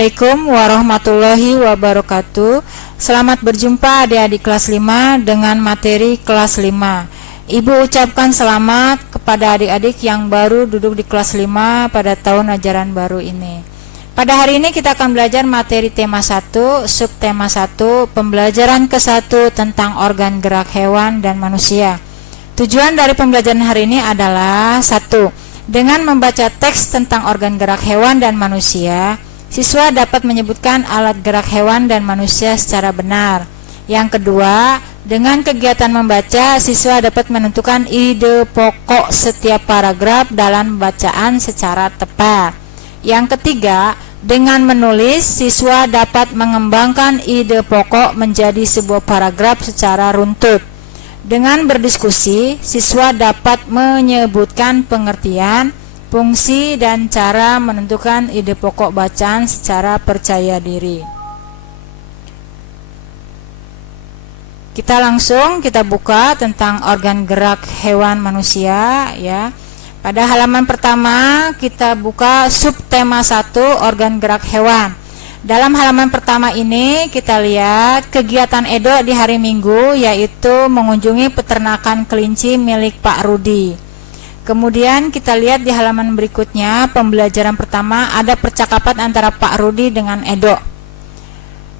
Assalamualaikum warahmatullahi wabarakatuh. Selamat berjumpa adik-adik kelas 5 dengan materi kelas 5. Ibu ucapkan selamat kepada adik-adik yang baru duduk di kelas 5 pada tahun ajaran baru ini. Pada hari ini kita akan belajar materi tema 1, subtema 1, pembelajaran ke-1 tentang organ gerak hewan dan manusia. Tujuan dari pembelajaran hari ini adalah 1. Dengan membaca teks tentang organ gerak hewan dan manusia, siswa dapat menyebutkan alat gerak hewan dan manusia secara benar. Yang kedua, dengan kegiatan membaca, siswa dapat menentukan ide pokok setiap paragraf dalam bacaan secara tepat. Yang ketiga, dengan menulis, siswa dapat mengembangkan ide pokok menjadi sebuah paragraf secara runtut. Dengan berdiskusi, siswa dapat menyebutkan pengertian, fungsi, dan cara menentukan ide pokok bacaan secara percaya diri. Kita buka tentang organ gerak hewan manusia ya. Pada halaman pertama kita buka subtema 1 organ gerak hewan. Dalam halaman pertama ini kita lihat kegiatan Edo di hari Minggu, yaitu mengunjungi peternakan kelinci milik Pak Rudi. Kemudian kita lihat di halaman berikutnya, pembelajaran pertama ada percakapan antara Pak Rudi dengan Edo.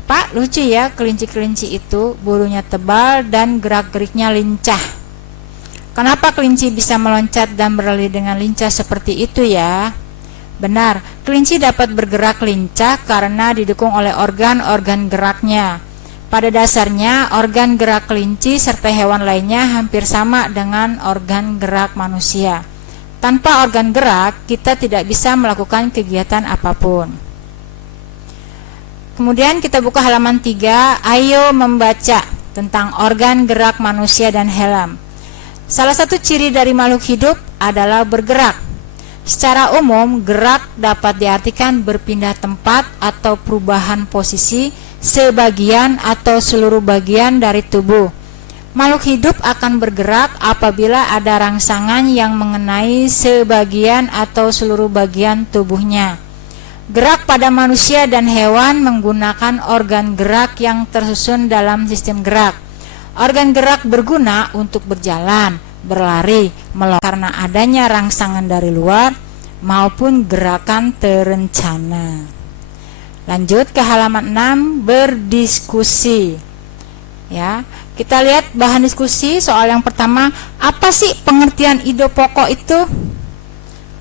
Pak, lucu ya kelinci-kelinci itu, bulunya tebal dan gerak-geriknya lincah. Kenapa kelinci bisa meloncat dan berlari dengan lincah seperti itu ya? Benar, kelinci dapat bergerak lincah karena didukung oleh organ-organ geraknya. Pada dasarnya, organ gerak kelinci serta hewan lainnya hampir sama dengan organ gerak manusia. Tanpa organ gerak, kita tidak bisa melakukan kegiatan apapun. Kemudian kita buka halaman 3, ayo membaca tentang organ gerak manusia dan hewan. Salah satu ciri dari makhluk hidup adalah bergerak. Secara umum, gerak dapat diartikan berpindah tempat atau perubahan posisi sebagian atau seluruh bagian dari tubuh. Makhluk hidup akan bergerak apabila ada rangsangan yang mengenai sebagian atau seluruh bagian tubuhnya. Gerak pada manusia dan hewan menggunakan organ gerak yang tersusun dalam sistem gerak. Organ gerak berguna untuk berjalan, berlari, karena adanya rangsangan dari luar maupun gerakan terencana. Lanjut ke halaman 6, berdiskusi. Ya, kita lihat bahan diskusi soal yang pertama, apa sih pengertian ide pokok itu?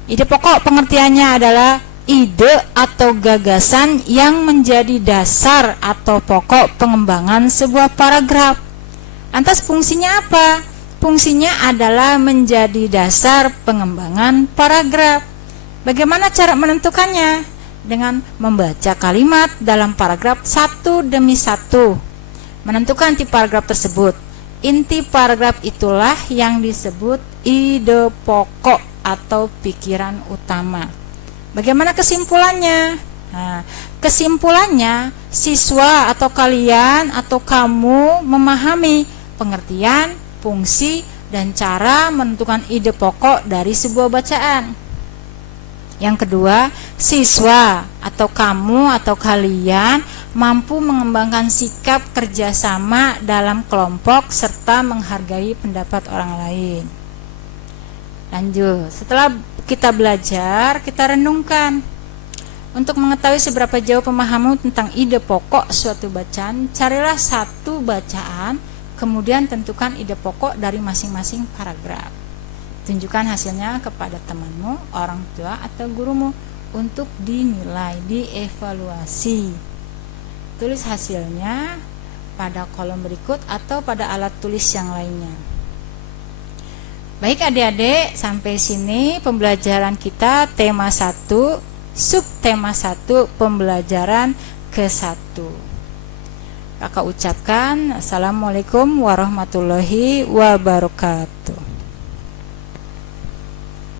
Ide pokok pengertiannya adalah ide atau gagasan yang menjadi dasar atau pokok pengembangan sebuah paragraf. Lantas fungsinya apa? Fungsinya adalah menjadi dasar pengembangan paragraf. Bagaimana cara menentukannya? Dengan membaca kalimat dalam paragraf satu demi satu, menentukan inti paragraf tersebut. Inti paragraf itulah yang disebut ide pokok atau pikiran utama. Bagaimana kesimpulannya? Nah, kesimpulannya, siswa atau kalian atau kamu memahami pengertian, fungsi, dan cara menentukan ide pokok dari sebuah bacaan. Yang kedua, siswa atau kamu atau kalian mampu mengembangkan sikap kerjasama dalam kelompok serta menghargai pendapat orang lain. Lanjut, setelah kita belajar, kita renungkan. Untuk mengetahui seberapa jauh pemahaman tentang ide pokok suatu bacaan, carilah satu bacaan, kemudian tentukan ide pokok dari masing-masing paragraf. Tunjukkan hasilnya kepada temanmu, orang tua, atau gurumu untuk dinilai, dievaluasi. Tulis hasilnya pada kolom berikut atau pada alat tulis yang lainnya. Baik adik-adik, sampai sini pembelajaran kita tema 1, subtema 1, pembelajaran ke-1. Kakak ucapkan Assalamualaikum warahmatullahi wabarakatuh.